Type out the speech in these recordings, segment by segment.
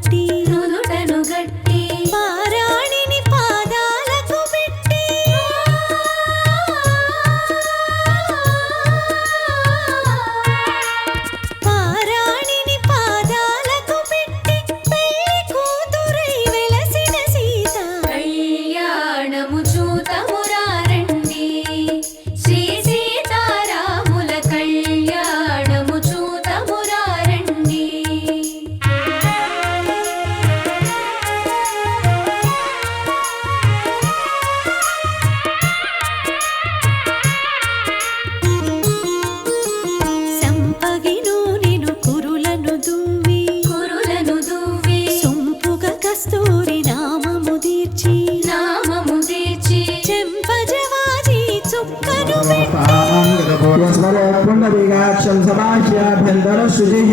చుట్టి నుదుటను గట్టి పారాణిని పాదాలకు పెట్టి పారాణిని పాదాలకు పెట్టి పెళ్లి కూతురై వెలసిన సీత కళ్యాణము చూతమురారండి శ్రీ సీతారాముల కళ్యాణము చూతమురారండి. సంపగిను నిను కురులను దువ్వి సొంపుగా కస్తూరి నామము దీర్చి చెంపజవాజి చుక్కను పుండరీకాక్షం సమాఖ్యాభ్యంతర శుచిః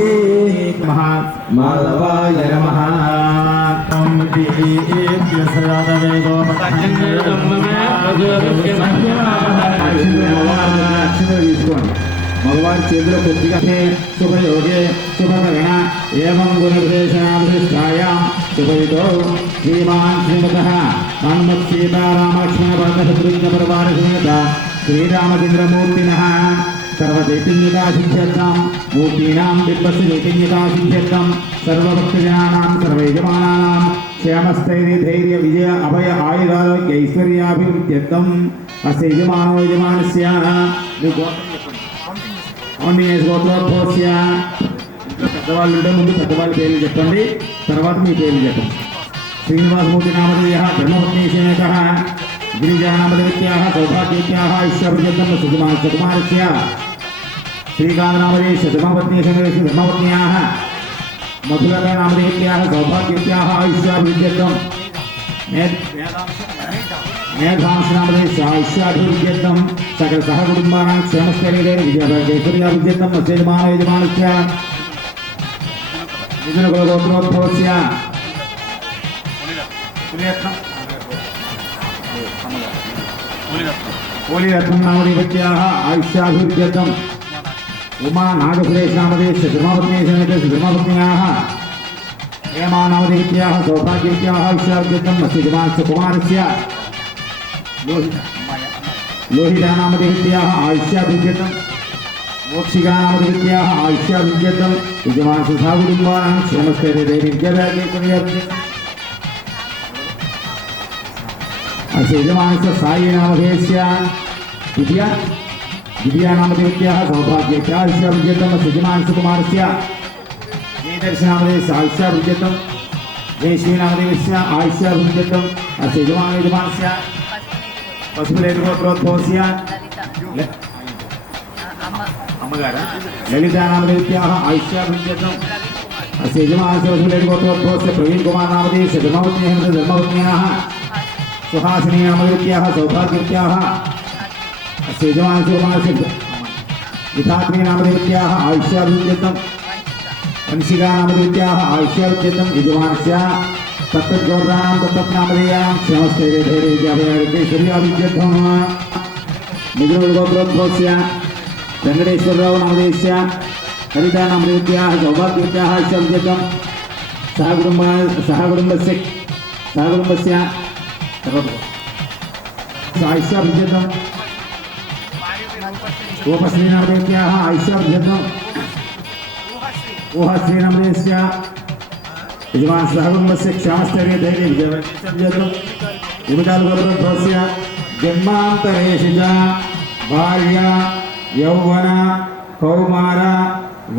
మాధవాయ నమః. తీసుకోండి మగవారి చేతిలో కొద్దిగా శుభయోగే శుభకరణ ఏవం గుణవిశేషాభిష్టాయాం శుభయుతో శ్రీమాన్ శ్రీమతః హనుమత్ సీతారామలక్ష్మణ భరతశత్రుఘ్న పరివార సమేత శ్రీరామచంద్రమూర్తినః సర్వచైతన్యతాసిద్ధ్యర్థం మూర్తీనాం దివ్యస్య చైతన్యతాసిద్ధ్యర్థం సర్వభక్తజనానాం సర్వయజమానానాం క్షేమస్థైర్య ధైర్య విజయ అభయ ఆయురారోగ్య ఐశ్వర్యాభివృద్ధ్యర్థం అస్య యజమానో యజమానస్య గోత్రోద్భవస్య పెద్దవాళ్ళు ఉంటే ముందు పెద్దవాళ్ళ పేర్లు చెప్పండి, తర్వాత మీ పేర్లు చెప్పండి. శ్రీనివాసమూర్తి నామధేయ ధర్మపత్ని సమేత గిరిజానామధేత్యాః సౌభాగ్యేత్యాః ఐశ్వర్యర్థం సుకుమారస్య శ్రీకాంతనామధేయ ధర్మపత్ని సమేత ధర్మపత్న్యాః మధులత నామధేత్యాః సౌభాగ్యేత్యాః ఐశ్వర్యర్థం మేఘాంశనామధేయ ఐశ్వర్యర్థం సకల సహకుటుంబానాం క్షేమస్థైర్య విజయభాగ్యైశ్వర్యాభివృద్ధ్యర్థం అస్య యజమానో యజమానస్య గోత్రోద్భవస్య పోలిరత్నం నామధేయత్యాః ఆయుష్యాభివృద్ధ్యర్థం ఉమా నాగసురేష్ నామధేయ ధర్మపత్ని సమేత ధర్మపత్న్యాః हेमा नामधेयत्याः सौभाग्यत्याः आयुष्याभिवृद्ध्यर्थं अस्य यजमानस्य कुमारस्य लोहिता नामधेयत्याः आयुष्याभिवृद्ध्यर्थं मोक्षिका नामधेयत्याः आयुष्याभिवृद्ध्यर्थं यजमानस्य सहकुटुम्बानां क्षेमस्थैर्यधैर्यविजयभाग्यैश्वर्याभिवृद्ध्यर्थं अस्य यजमानस्य साई नामधेयस्य दिव्या नामधेयत्याः सौभाग्यत्याः आयुष्याभिवृद्ध्यर्थं अस्य यजमानस्य कुमारस्य दर्शनामधेयस्य आयुष्याभिवृद्ध्यर्थं जयश्रीनामधेयस्य आयुष्याभिवृद्ध्यर्थं अस्य यजमानस्य पशुपतिगोत्रोद्भवस्य ललितानामधेयत्याः आयुष्याभिवृद्ध्यर्थं अस्य यजमानस्य पशुपतिगोत्रोद्भवस्य प्रवीणकुमारनामधेयस्य धर्मपत्न्याः सुहासिनीनामधेयत्याः सौभाग्यत्याः अस्य यजमानस्य विधात्रीनामधेयत्याः आयुष्याभिवृद्ध्यर्थं वंशिका नामधेयत्याः आयुष्याभिवृद्ध्यर्थं यजमानस्य तत्तद्गोत्राणां तत्तत्नामधेयानां क्षेमस्थैर्यधैर्यविजयभाग्यैश्वर्याभिवृद्ध्यर्थं निजगोत्रोद्भवस्य वेङ्कटेश्वरराव नामधेयस्य हरिता नामधेयत्याः सौभाग्यत्याः आयुष्याभिवृद्ध्यर्थं सहकुटुम्बस्य आयुष्याभिवृद्ध्यर्थं गोपश्रीनामधेयत्याः आयुष्याभिवृद्ध्यर्थं ऊहाश्रीनामधेयस्य यजमानस्य सहकुटुम्बस्य क्षेमस्थैर्यधैर्यविजयभाग्यैश्वर्याभिवृद्ध्यर्थं विभुजालगोत्रोद्भवस्य जन्मान्तरेषु च बाल्य यौवन कौमार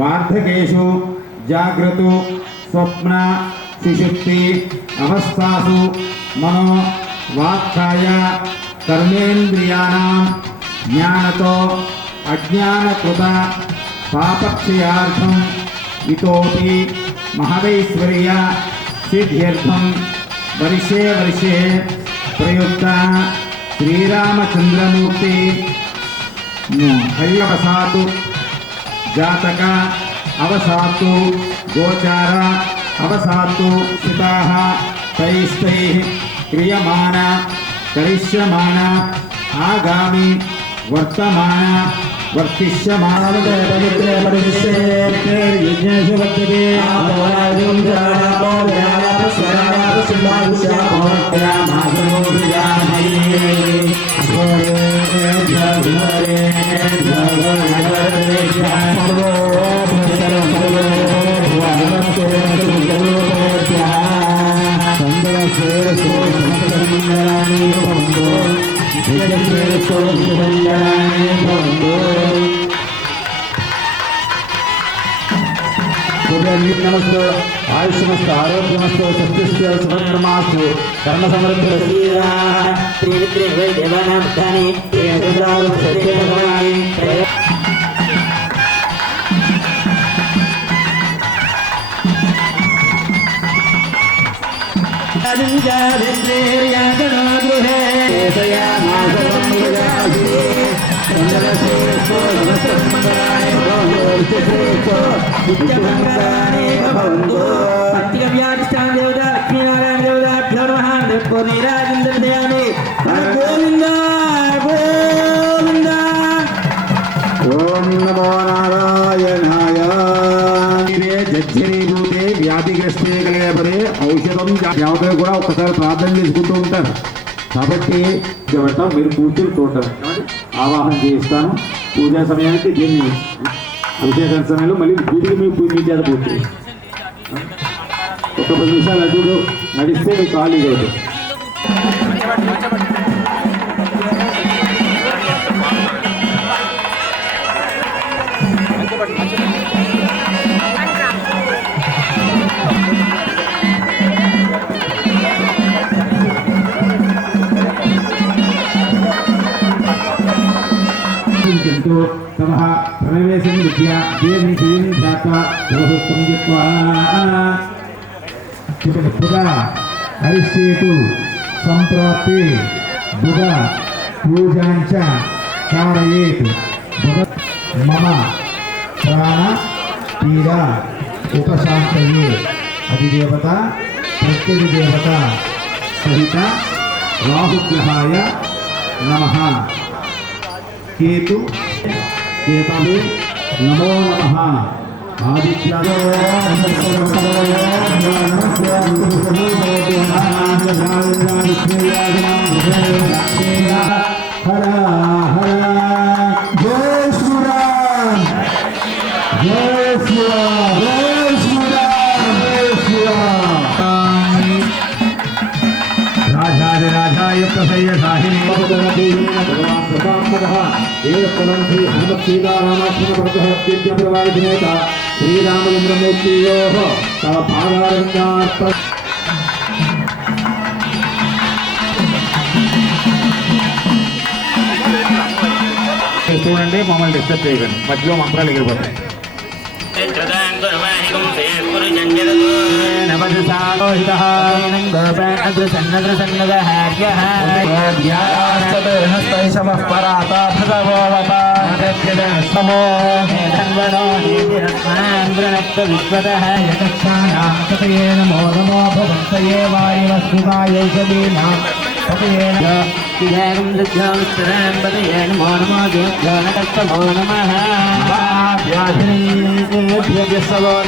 वार्धकेषु जाग्रतु स्वप्न सुषुप्ति अवस्थासु मनो वाक्काय कर्मेन्द्रियाणां ज्ञानतो अज्ञानकृत पापक्षयार्थं इतोपि महदैश्वर्य सिद्ध्यर्थं वर्षे वर्षे प्रयुक्ता श्रीरामचंद्रमूर्ति हरिवसातु जातक अवसातु गोचार अवसातु स्थिताः तैस्तैः क्रियमाण करिष्यमाण आगामि वर्तमान वर्तिष्यमाण नमस्ते आयुष्मस्त आरोग्यमस्तु सत्यस्य सुभद्रमास्तु कर्म समृद्धि ओम नमो नारायणाय జర్జరీభూతే వ్యాధిగ్రస్తే కలిగే పడే ఔషధం యావతో కూడా ఒకసారి ప్రార్థన చేసుకుంటూ ఉంటారు కాబట్టి చెప్పటం మీరు పూజలు చూడటం ఆవాహన చేయిస్తాను పూజా సమయానికి దీన్ని అభిషేకం సమయంలో మళ్ళీ గుడికి మీ పూజ చేత పూర్తి ఒక 10 నిమిషాలు అటు నడిస్తే మీకు ఖాళీగా అవుతుంది तमः प्रणवेशं विद्या देवीं श्रीं ध्यात्वा देवहस्तं जित्वा पुदा हरिष्येतु सम्प्राप्ते बुधा पूजाञ्च कारयेत् मम प्राण पीडा उपशान्तये अधिदेवता प्रत्यधिदेवता सहित राहुग्रहाय नमः केतु केतवे नमो नमः आदित्याय हर हर जय श्री राम जय श्री राम जय श्री राम जय श्री राम राजाय प्रसय साहिनी भगवान प्रतापनः एवं श्री हनुमत सीतारामाख्य भक्तः प्रवादिनेता श्रीरामचंद्रमूर्तियोः तव पादारविन्दार्थ చూడండి మమ్మల్ని డిస్టర్బ్ చేయకండి మధ్యలో మంత్రాలు ఎగిరిపోతాయి నమో నమో భవంతయే వాయువస్సుతాయ విజయం దుర్గోత్తరం పదయే నమో నమో దుర్గోనకస్తమో నమః వ్యాధినేభ్యో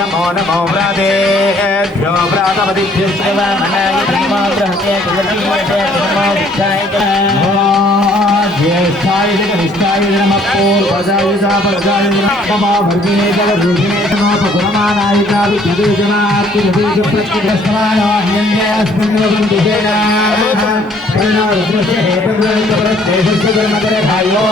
నమో నమో వ్రాతేభ్యో వ్రాతపతిభ్యో మనాయ నమో బృహతే కులదీయతే నమో విద్యాయ ज्येष्ठाय कनिष्ठाय नमः पूर्वजाय सापरजाय नमः वर्गिने जगद्रूपिणे नमः पुरमानाय विद्युजनात्ति विद्युप्रत्यक्षस्थाय अन्ये अस्मिन् वसुन्धुतेन प्रणवरुद्रस्य हेतुग्रन्थप्रत्येषस्य कर्मकरे भायो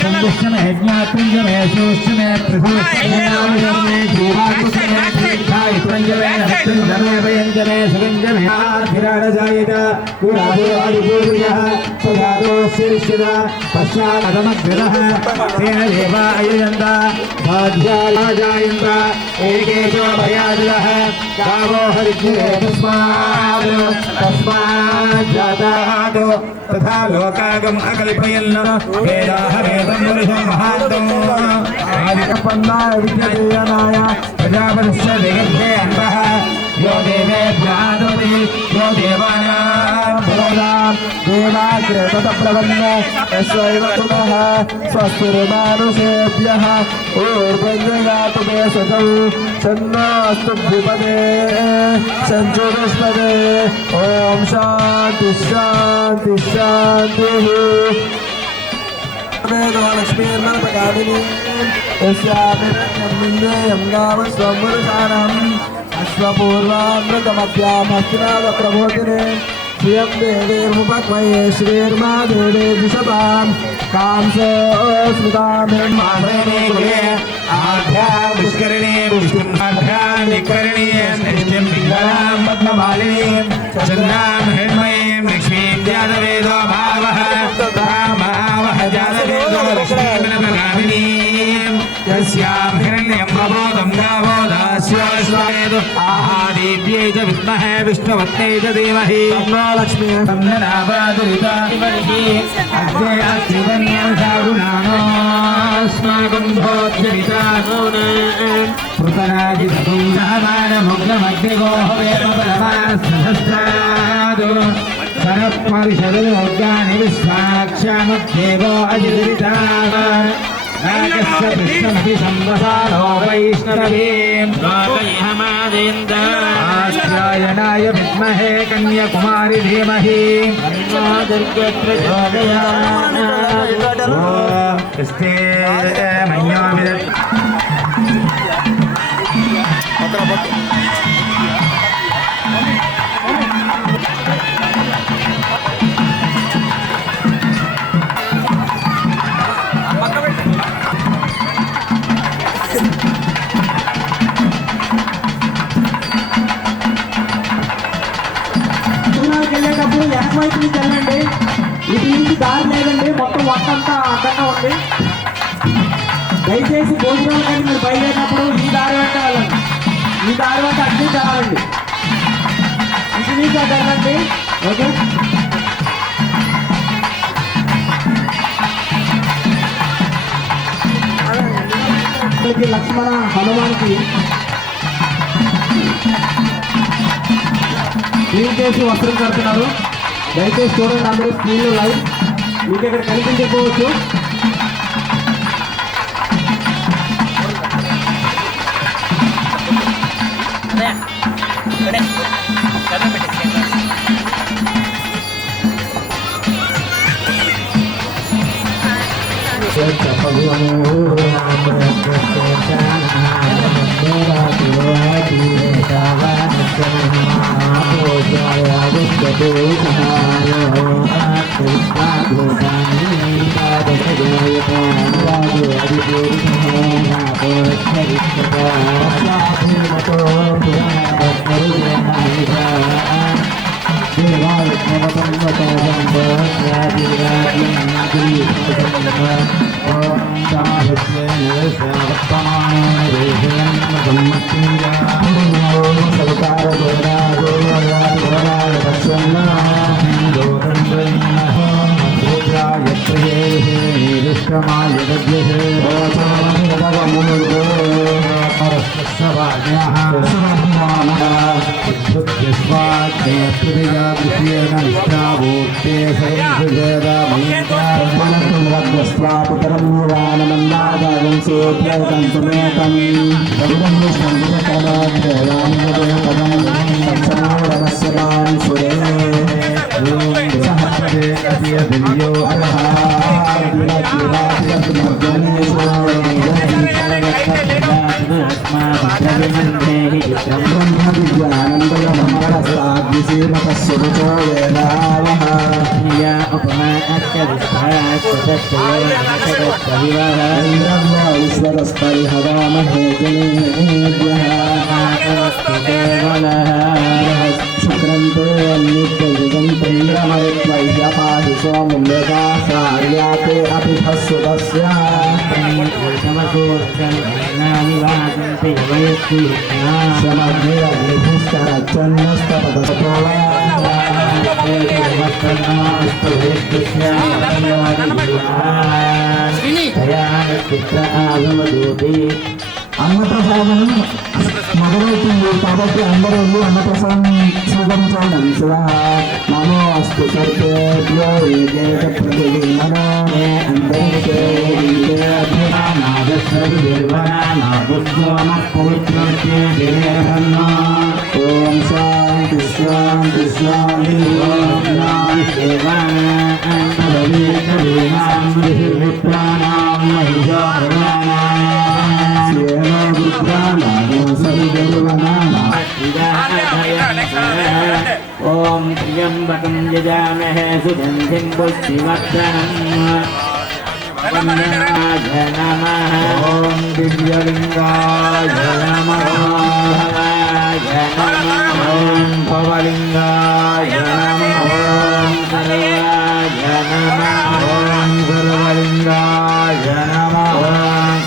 संदुष्टमे ज्ञातुञ्जमे सूष्टमे प्रभुष्टमे जीवात्मसमे तीर्थाय त्वञ्जमे हस्तुञ्जमे भयञ्जमे सुगञ्जमे आधिराडजायत पूर्वयः सदातो शीर्षदा पश्चादमग्रः तेन देवायन्त भाज्याजायन्त एकेशो भयाजलः गावो हरिद्रे तस्मात् जातातो तथा लोकागम अकल्पयन् वेदाः वेदं महान्तम् आदिकपन्नाय विद्यतेयनाय प्रजापतिस्य जगद्धे अन्तः यो देवेभ्यादोति यो देवानां देवाग्रतप्रवन्न तस्वैव पुनः स्वस्तिर्मानुषेभ्यः ऊर्ध्वञ्जगातु मे सुतौ सन्नास्तु द्विपदे सञ्चुरस्पदे ॐ शान्ति शान्ति शान्तिः वेदो लक्ष्मीर्मलपगामिनी यस्यामिन्द्रेयं गावस्वमुरुषाणम् अश्वपूर्वामृतमद्याम् हस्तिनादप्रबोधिने श्रियं देवीर्मुपक्वये श्रीर्मा देवी दिशताम् कांसो स्मृतां हिमालये आध्यां पुष्करिणी विष्णुं आध्यां निकरणीं नित्यं पिङ्गलां पद्ममालिनीं चन्द्रां हिरण्मयीं लक्ष्मीं जातवेदो भावः रामावः जातवेदो लक्ष्मीं यस्यां हिरण्यं प्रबोधं गावो दास्योऽश्वेदो आहादेव्यै च विद्महे विष्णुपत्न्यै च धीमहि तन्नो लक्ष्मी तन्ननापादुरिता अद्य अस्मिन् सारुणानोऽस्माकं भोज्यमिता पृतराजितं सहमानमुग्नमग्निगोः वेमपरमासहस्रादो सरपरिषदोर्गानि विश्वाक्षामध्येवो अजिरिताः नागस्य कृष्णमपि संवसारो वैष्णवीं आस्यायनाय विद्महे कन्याकुमारी धीमहि स्ते मह्यामिदत् వెళ్ళేటప్పుడు వెనక వైపు నుంచి వెళ్ళండి. ఇటు నుంచి దారి లేదండి, మొత్తం వంటంతా అడ్డంగా ఉంది. దయచేసి భోజనం కానీ మీరు బయలుదేరినప్పుడు ఈ దారి వెంట వెళ్ళండి. ఈ దారి వెంట అన్ని వెళ్ళాలండి. ఇటు నుంచి అటు వెళ్ళండి. ఓకే, లక్ష్మణ హనుమానికి క్లీన్ చేసి వస్త్రం కడుతున్నారు. దయచేసి చూడండి అందరూ స్క్రీన్లో లైవ్ మీకు ఇక్కడ కనిపించకపోవచ్చు. అన్నప్రసాదం మొదలవుతుంది కాబట్టి అందరూ అన్నప్రసాదం స్వీకరించడం శివ నమో అస్తు సర్వేభ్యో ఏకైక ప్రతిమనో మే అందరికీ ఓం శాంతి శాంతి శాంతి ఓం త్ర్యంబకం యజామహే సుగంధిం పుష్టివర్ధనం పుణ్యాయ నమః ఓం దివ్యలింగాయ నమః భవాయ నమః ఓం భవలింగాయ నమః ఓం సర్వాయ నమః ఓం సర్వలింగాయ నమః ఓం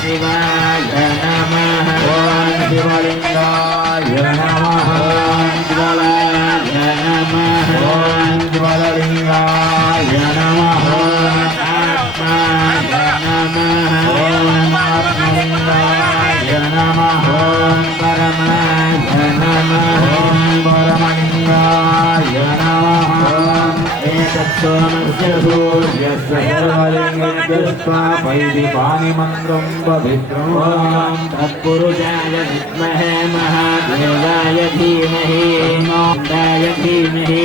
శివాయ నమః ఓం శివలింగాయ నమః ఓం జ్వలాయ నమః ఓం జ్వలలింగాయ నమః ఓం ఆత్మాయ నమః ఓం ఆత్మలింగాయ నమః ఓం పరమాయ నమః ఓం పరమలింగాయ నమః ఓం ఏతత్సోమస్య సూర్యస్య సర్వలింగస్య స్థాపయతి పానిమంత్రం పవిత్రం ఓం తత్పురుషాయ విద్మహే మహాదేవాయ ధీమహి తన్నోదాయ ధీమహి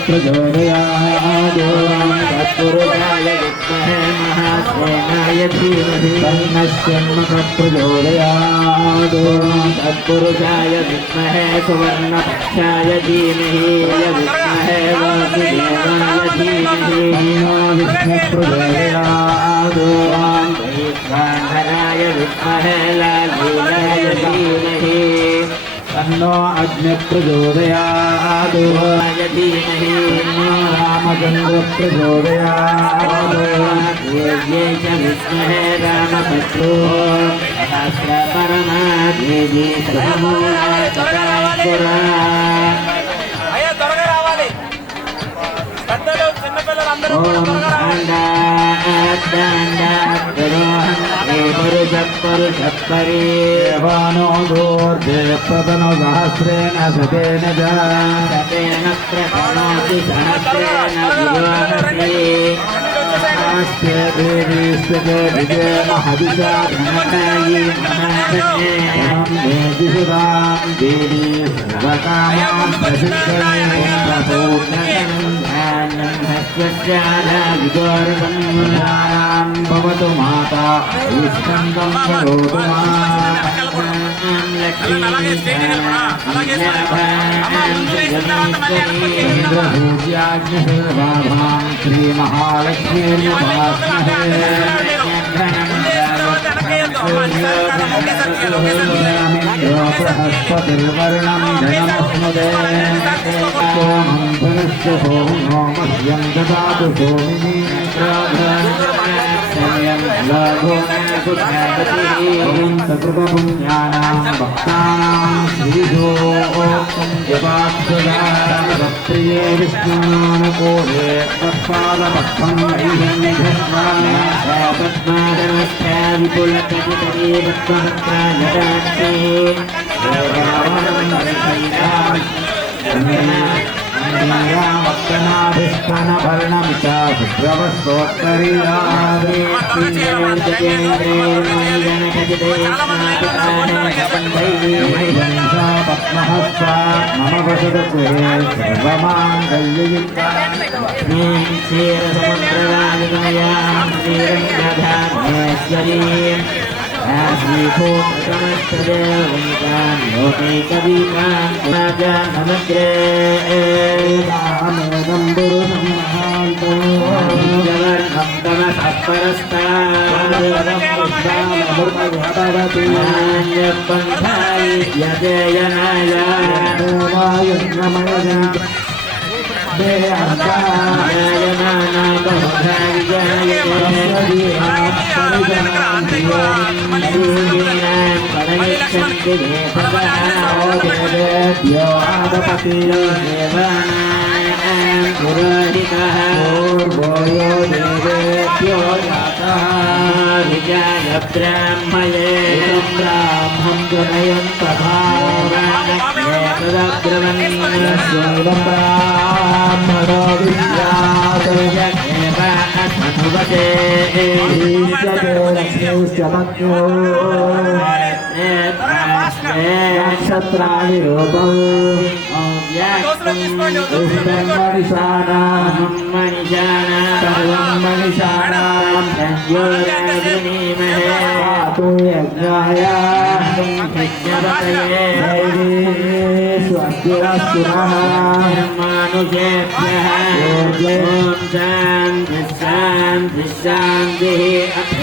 ప్రచోదయాత్ ఓం తత్పురుషాయ విద్మహే మహాసేనాయ ధీమహి తన్నశ్చన్మః ప్రచోదయాత్ ఓం తత్పురుషాయ విద్మహే సువర్ణపక్షాయ ధీమహి విద్మహే వాసుదేవాయ ధీమహి తన్నో విష్ణుః ప్రచోదయాత్ ఓం వైశ్వానరాయ విద్మహే లాలీలాయ ధీమహి తన్నో అగ్నిః ప్రచోదయాత్ ఓం ధీమహి తన్నో రామచంద్రః ప్రచోదయాత్ దేవ్యై చ విద్మహే రామభద్రో సహస్రపరమా దేవీ సర్వమూలాసకాపురా ఓం పరుషపరివానో దూర్దేవతన సహస్రేణ సతేన సతేన ప్రకృతి సహస్రేణ వివాహసి ఆస్తే దేవీస్తే విజయ హవిషా ధనకాయి మహాకన్యే దేవిసుదాం దేవీ సర్వకామాం ప్రసిద్ధం విగోరకం భవతు మాతా స్కందం కరోతు ఇంద్రభూజ్యాగ్నిర్వాభాం శ్రీమహాలక్ష్మీర్వర్ణం జనమస్ముదే సోమం పునశ్చ సోమో మహ్యం దదాతు సోమిని సకృతపుణ్యానాం భక్తానాం శ్రీజోక్తం జపాక్షుప్రియే విష్ణునామకోలే తత్పాదపక్షం భరణమిత పద్మహస్తా మమ వసతకురే సర్వమాంగళ్యయుక్తాం శ్రీరంగధాన్యేశ్వరీం ब्राह्मये ब्राह्मं जनयन्तः బ్రాహ్మణో నక్షత్రాన్ని రూపం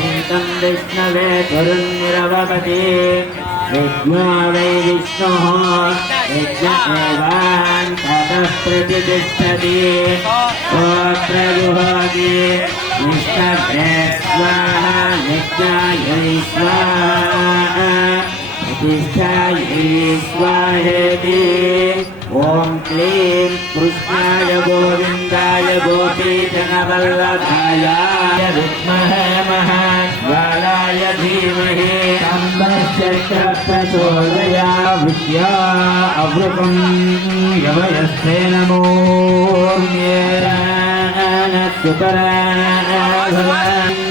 विष्णवे तुरुन्निरवपति यज्ञो वै विष्णुः यज्ञ एवान्ततः प्रतिष्ठति गोत्रजुहोति विष्णवे स्वाहा यज्ञायै स्वाहा प्रतिष्ठायै स्वाहेति ॐ क्लीं कृष्णाय गोविन्दाय गोपीजनवल्लभाय विद्महे महाज्वालाय धीमहि प्रचोदयात् विद्या अवृतं यवयस्ते नमोऽन्ये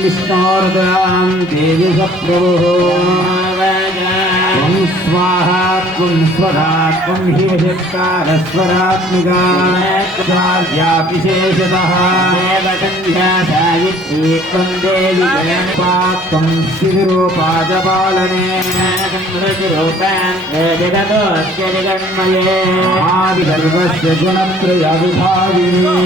विष्णोर्दां देवी सप्रभुः स्वाहा त्वं स्वधा त्वं हि वशत्कारस्वरात्मिका विशेषतः सावित्री त्वं देवी जयन्पात्वं शिविरूपादपालने जगतोऽत्यजगन्मये आदिगर्भस्य गुणत्रयाविभागिनी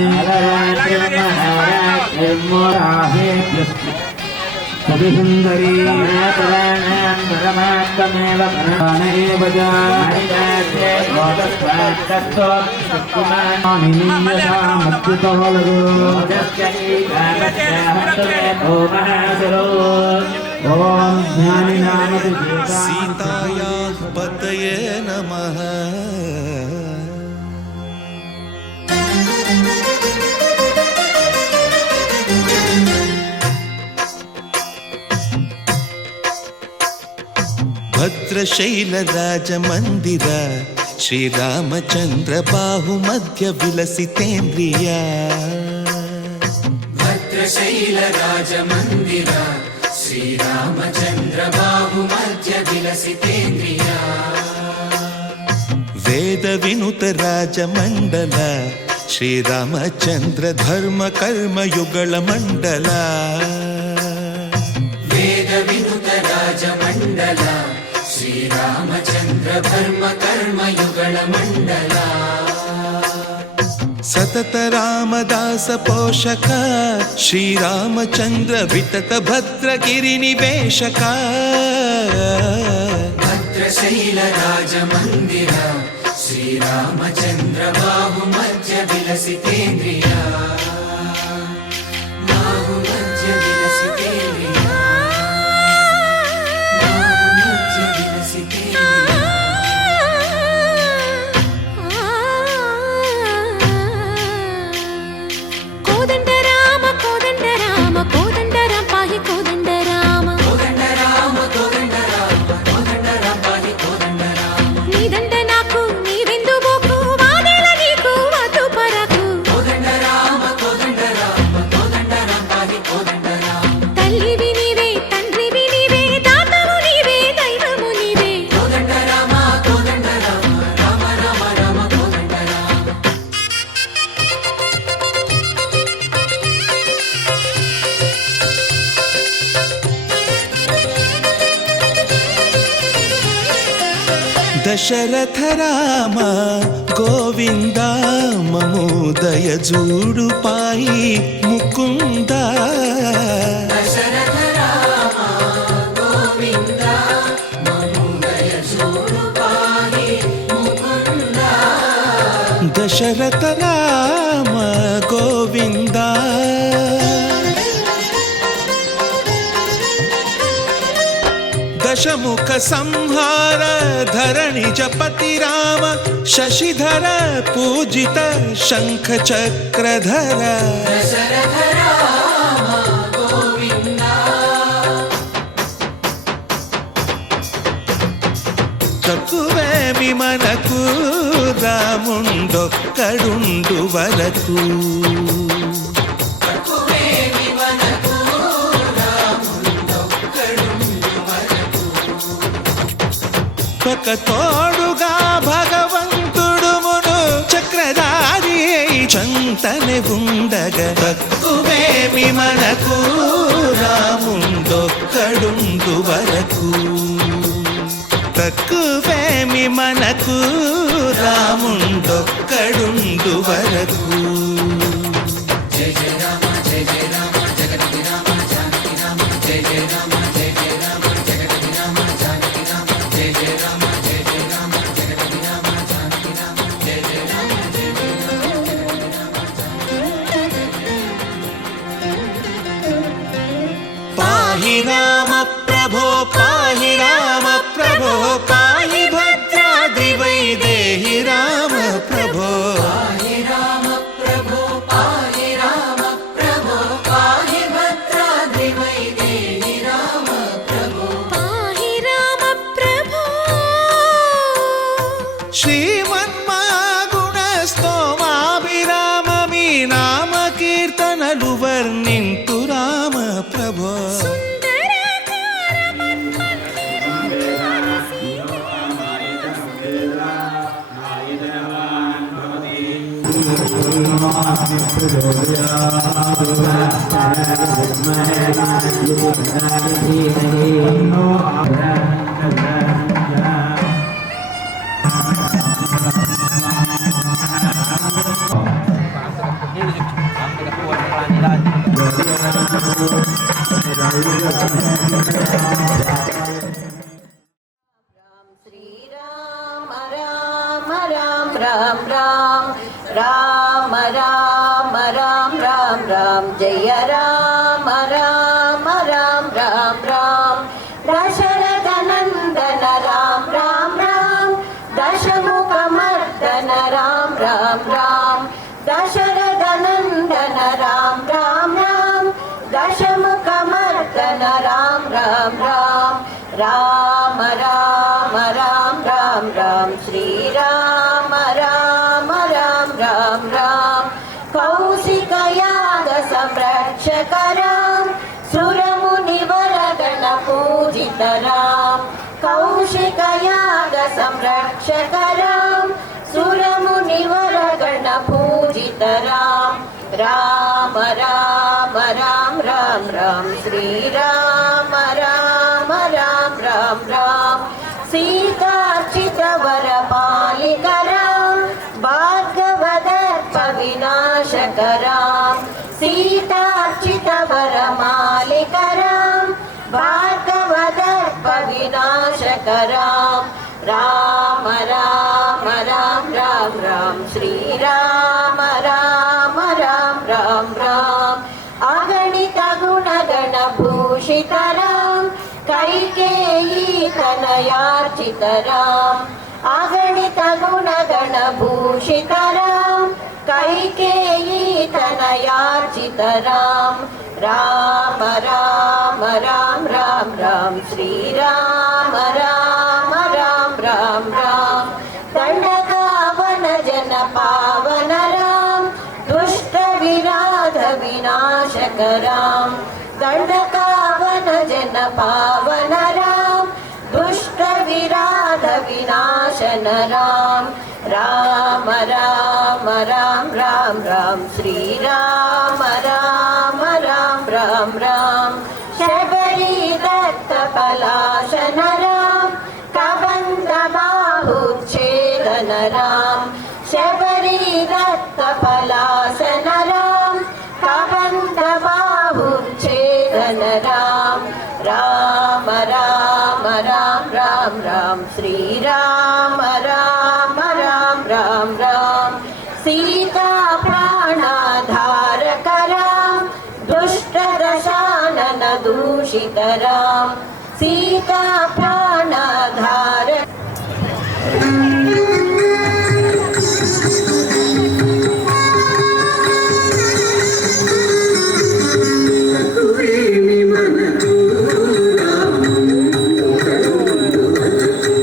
सुन्दरी परमात्ममेव एव सीतायाः पतये नमः। भद्रशैलराजमन्दिर श्रीरामचन्द्र बाहुमध्य विलसितेन्द्रिया भद्रशैलराजमन्दिर श्रीरामचन्द्र बाहुमध्य विलसितेन्द्रिया वेदविनुत राजमण्डल श्रीरामचन्द्र धर्म कर्म युगल मण्डल वेदविनुत राजमण्डल श्रीरामचन्द्र धर्म कर्म युगल मण्डल सतत रामदास पोषक श्रीरामचन्द्र वितत भद्रगिरि निवेशक भद्रशैलराजमन्दिर श्रीरामचन्द्र बाहुमध्य विलसितेन्द्रिया बाहुमध्य विलसितेन्द्रिया बाहुमध्य विलसितेन्द्रिया కోదండ రామ కోదండ రామ కోదండ రామ పాహి కోదండ రామ కోదండ రామ కోదండ రామ కోదండ రామ పాహి కోదండ రామ నీదండ నాకు నీవెందు బోకు వాదేల నీకు వద్దు పరకు కోదండ రామ కోదండ రామ కోదండ రామ పాహి కోదండ రామ తల్లివి నీవే తండ్రివి నీవే దాతవు నీవే దైవము నీవే కోదండ రామ కోదండ రామ రామ రామ రామ కోదండ రామ दशरथ राम गोविंद ममोदय जूडु पाई मुकुंद दशरथ राम गोविन्द ममोदय जोडु पाहि मुकुन्द दशरथ राम गोविंद दशमुख संहार धरणि जपति राम शशिधर पूजित शंख चक्रधर दशरथ राम गोविन्द चतुवे తక్కువేమి మనకు రాముండొక్కడుండు వరకు. తక్కువేమి మనకు రాముండొక్కడుండు వరకు. ఒక తోడుగా భగవంతుడుమును చక్రధారి చంతనే ఉండగా తక్కువేమి మనకు రాముండొక్కడుండు వరకు. తక్కువేమి మనకు రాముండొక్కడుండు వరకు. జయ జయ రామ జయ జయ రామ జగతి రామ జానకి రామ జయ జయ రామ జయ జయ రామ జగతి రామ జానకి రామ జయ జయ రామ జయ జయ రామ జగతి రామ జానకి రామ జయ జయ రామ జయ జయ రామ పాహి రామ ప్రభో పాహి రామ ప్రభో పాహి భద్రాద్రి వైదేహి రామ ప్రభో. పాహి రామ ప్రభో పాహి రామ ప్రభో పాహి భద్రాద్రి వైదేహి రామ ప్రభో. పాహి రామ ప్రభో. శ్రీమన్మాగుణ స్తోమాభిరామ మీ నామ కీర్తనలు వర్ణింతు రామ ప్రభో. సుందరాకార మన్మందిరాధివసి. श्रीराम राम राम राम राम राम राम राम राम राम जय राम राम राम राम राम दशरथ नंदन राम राम राम दशमुखमर्दन राम राम राम दशरथ नंदन राम राम राम दशमुखमर्दन राम राम राम राम राम राम राम राम श्रीराम राम राम राम राम कौशिकयाग संरक्षक राम सुरमुनिवर गण पूजित राम कौशिकयाग संरक्षक राम सुरमुनिवर गण पूजित राम राम राम राम राम राम श्रीराम राम राम राम राम सीतार्चित वर पालिक राम भार्गवदर्प विनाशक राम सीतार्चित वर मालिक राम भार्गवदर्प विनाशक राम राम राम राम राम राम श्रीराम राम राम राम राम अगणित गुणगण भूषित राम कैकेयी तनयार्चित राम अगणित गुणगण भूषित राम कैकेयी तनयार्चित राम राम राम राम राम राम श्रीराम राम राम राम राम दंडकावन जन पावन राम दुष्ट विराध विनाशक राम दंडकावन जन पावन राम दुष्ट विराध विनाशन राम राम राम राम राम राम श्रीराम राम राम राम राम शबरी दत्त पलाशन राम कबंध बाहुच्छेदन राम शबरी दत्त पलाशन राम कबंध बाहुच्छेदन राम राम राम राम राम राम श्रीराम राम राम राम राम सीता प्राणाधारक राम दुष्ट दशानन दूषित राम सीता प्राणाधारक మనకు రాముండొక్కడుండు వరకు.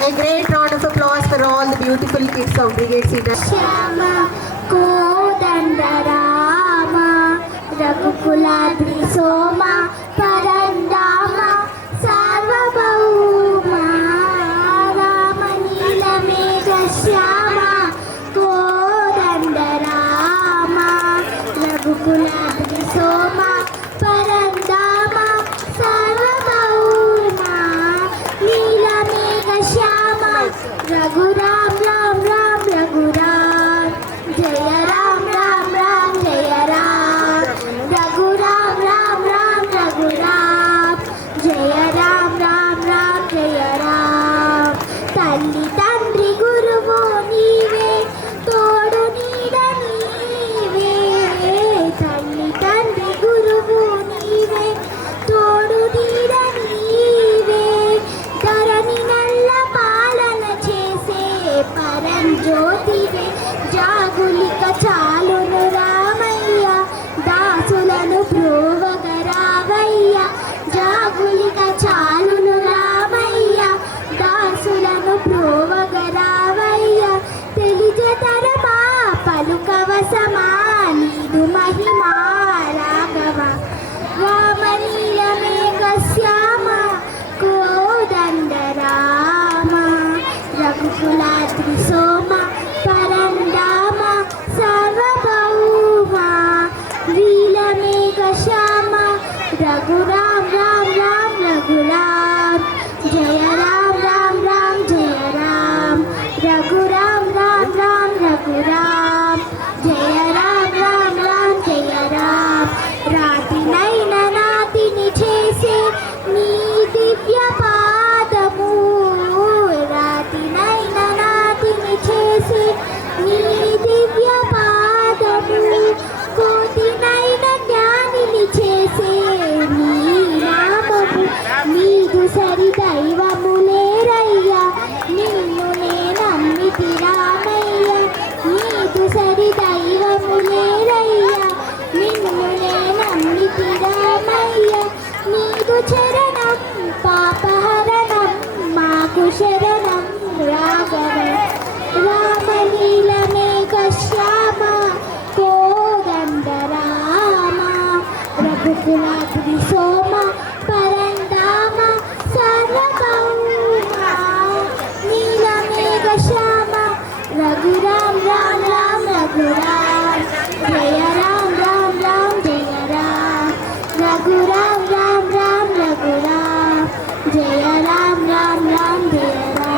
A great round of applause for all the beautiful kids of Brigade Cedar. Shyama కోదండ రామ రఘుకులాద్రి సోమ పరంధామ సార్వభౌమ రామ నీలమేఘ శ్యామ కోదండ రామ రఘుకులాద్రి సోమ పరంధామ సార్వభౌమ నీలమేఘ శ్యామ రఘురామ్ రామ్ రామ్ రఘురామ్ జయ రామ్ రామ్ రామ్ జయ రామ్ రఘురామ్ రామ్ రామ్ రఘురామ్ జయ రామ్ రామ్ రామ్ జయ రామ్ తల్లి తండ్రి గురువు నీవే తోడు నీడ నీవే తల్లి తండ్రి గురువు నీవే తోడు నీడ నీవే ధరణి నల్ల పాలన చేసే పరంజ్యోతివే జాగులిక చాలును రామయ్య దాసులను ప్రోవగ రావయ్య జాగులిక చాలును రామయ్య దాసులను ప్రోవగ రావయ్య తెలిజతరమా పలుకవసమా నీదు మహిమా రాఘవ రామనీలమేఘ శ్యామ కోదండ రామ రఘుకులాద్రి సోమ పరంధామ సార్వభౌమ నీలమేఘ శ్యామ రఘురామ్ రామ్ రామ్ రఘురామ్ జయ రామ్ రామ్ రామ్ జయ రామ్ రఘురామ్ రామ్ రామ్ రఘురామ్ జయ రామ్ రామ్ రామ్ జయ రామ్ రాతినైన నాతిని చేసే నీ దివ్య పాదము రాతినైన నాతిని చేసే నీ దివ్య పాదము కోటినైన జ్ఞానిని చేసే నీ నామము నీదు సరి దైవములేరయ్యా నిన్ను నే నమ్మితి రామయ్య నీదు సరి దైవములేరయ్యా నిన్ను నే నమ్మితి రామయ్య నీదు చరణం పాపహరణం మాకు శరణం రాఘవ రామలీలమేఘ శ్యామ కోదండ రామ రఘుకులాద్రి సోమ పరంధామ సార్వభౌమ నీలమేఘ శ్యామ రఘురామ్ రామ్ రామ్ రఘురామ్ జయ రామ్ రామ్ రామ్ జయ రామ్ రఘురామ్ రామ్ రామ్ రఘురామ్ జయ రామ్ రామ్ రామ్ జయ రామ్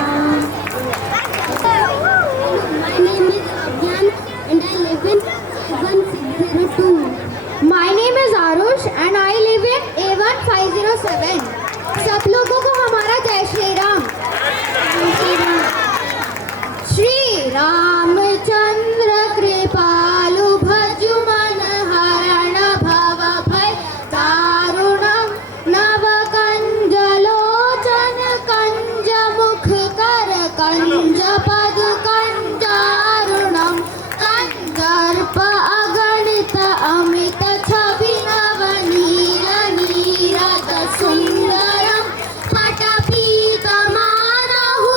पदकञ्जारुणं कन्दर्प अगणित अमित छवि नवनीरनीरद सुन्दरं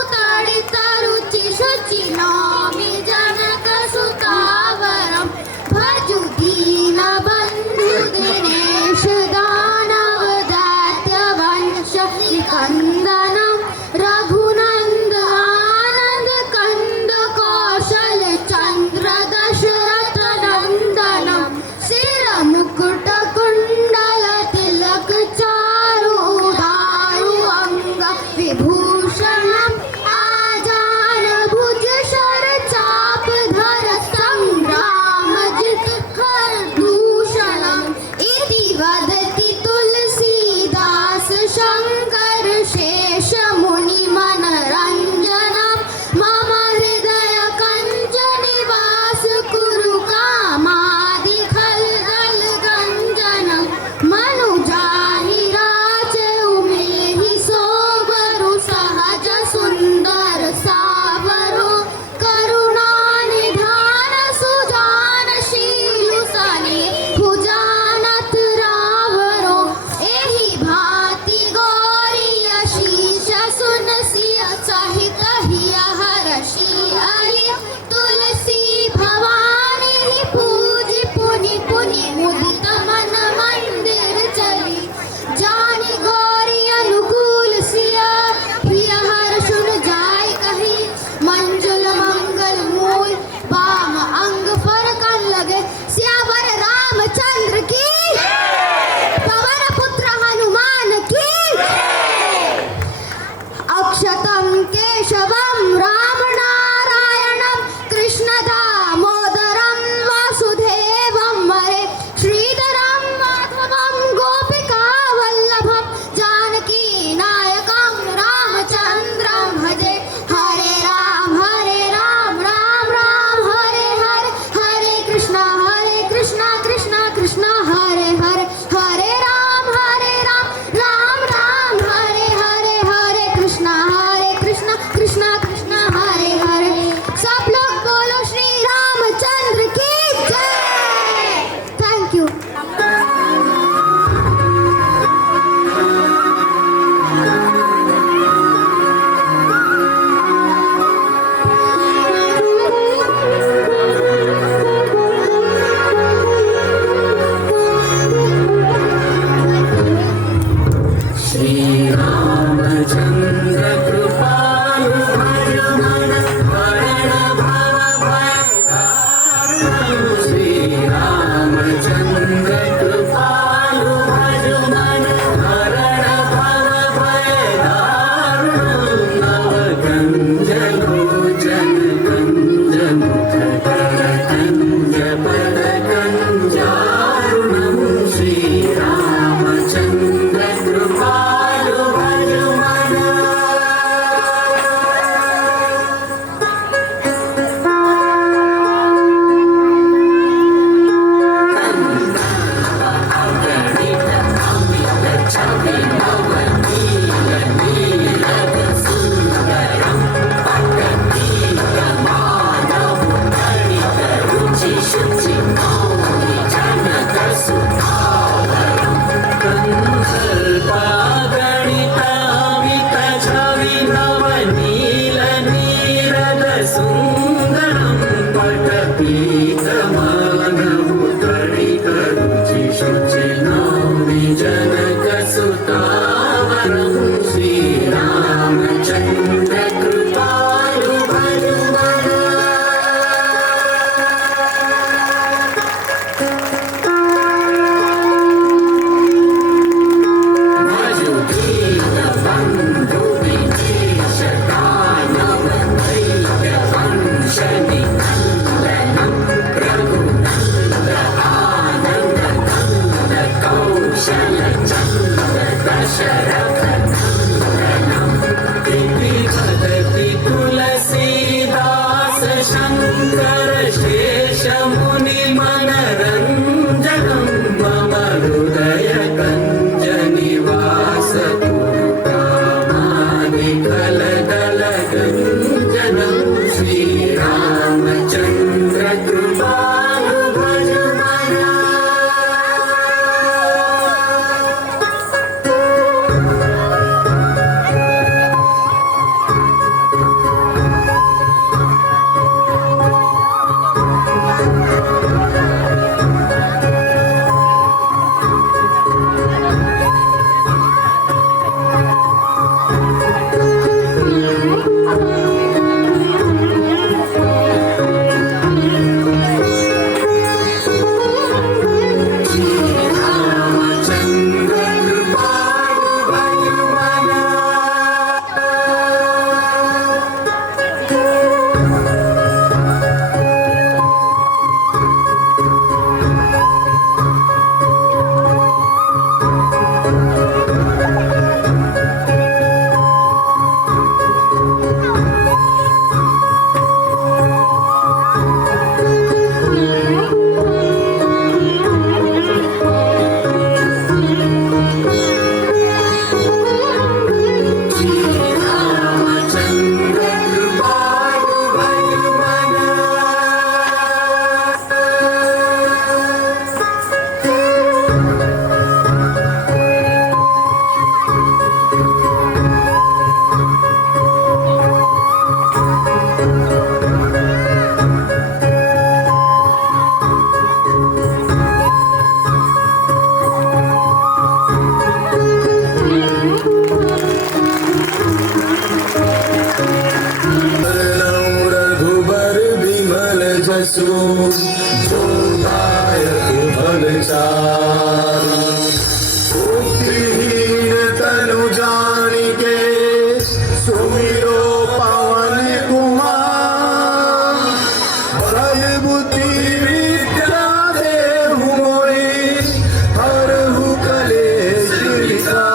पटपीतमानहुतडितरुचि शुचि नौमि जनकसुतावरं भजु दीनबन्धु दिनेश दानव दैत्यवंश निकन्दनं रघुनन्द आनन्द कन्द कौशल चन्द्र दशरथ नन्दनं शिरमुकुट कुण्डल तिलक चारु उदारु अङ्ग विभूषणम् आजान भुज शर चापधर सङ्ग्रामजित खरदूषणम् इति वदति तुलसीदास शङ्कर शेष मुनि मनरञ्जनं मम हृदय कञ्ज निवास कुरु कामादि खल्गल गञ्जनं मनुजाहि राचे उमेहि सोबरु सहज सुन्दर सावरो करुणा निधान सुजान शीलु सने भुजानत रावरो एहि भाति गौरी शीश सुन सिय सहित हिय हरषि हरि तुलसी भवानी पूजि पुनि पुनि मुदित मन मंदिर चली जानी गौरी अनुकूल सिय प्रिय हर सुन जाय कही मंजुल मंगल मूल बाम अंग फरकन लगे सियावर रामचंद्र की पवन पुत्र हनुमान की अक्षतं केशवं राम नारायणं कृष्ण दामोदरं वासुदेवं वरे श्रीधरं माधवं गोपिका वल्लभं जानकी नायकं रामचन्द्रं भजे हरे राम राम राम हरे हरे हरे कृष्ण कृष्ण कृष्ण हरे हरे हरे राम राम राम हरे हरे हरे कृष्ण कृष्ण कृष्ण हरे हरे सब लोग बोलो श्री रामचंद्र की जय। Thank you. श्रीरामचन्द्र कृपालु भजमन हरण भव भयदारुणं श्रीरामचन्द्र कृपालु भजमन हरण भव भयदारुणं नवकञ्जलोचन कञ्जमुखकर कञ्जपदकञ्जारुणं श्रीरामचन्द्र कृपालु भजमन मनसु जोदायक बलचारी बुद्धिहीन तनु जानिके सुमिरो पवन कुमार बल बुद्धि विद्या देहु मोहि हरहु कलेश विकार।